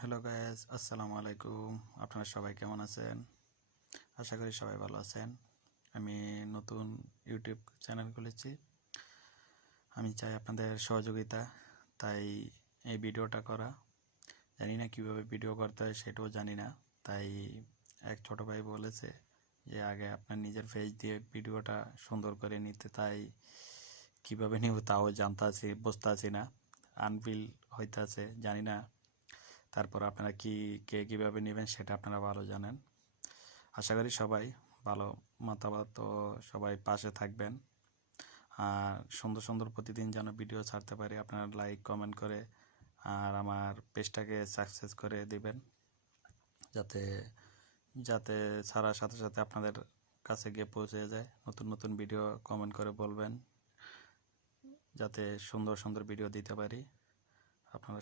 Hello guys, আসসালামু আলাইকুম। আপনারা সবাই কেমন আছেন? আশা করি সবাই ভালো আছেন। আমি নতুন ইউটিউব চ্যানেল খুলেছি। আমি চাই আপনাদের সহযোগিতা, তাই এই ভিডিওটা করা। জানি না কীভাবে ভিডিও করতে হয়, সেটাও জানি না। তাই এক ছোট ভাই বলেছে যে আগে আপনার নিজের ফেস দিয়ে ভিডিওটা সুন্দর করে নিতে, তাই কীভাবে নিব তাও বুঝতে আছি না। আনফিল হইতেছে, জানি না। তারপর আপনারা কে কীভাবে নেবেন সেটা আপনারা ভালো জানেন। আশা করি সবাই ভালো মতামত ও সবাই পাশে থাকবেন। আর সুন্দর সুন্দর প্রতিদিন যেন ভিডিও ছাড়তে পারি, আপনারা লাইক কমেন্ট করে আর আমার পেজটাকে সাকসেস করে দিবেন, যাতে যাতে ছাড়ার সাথে সাথে আপনাদের কাছে গিয়ে পৌঁছে যায়। নতুন নতুন ভিডিও কমেন্ট করে বলবেন, যাতে সুন্দর সুন্দর ভিডিও দিতে পারি। আপনারা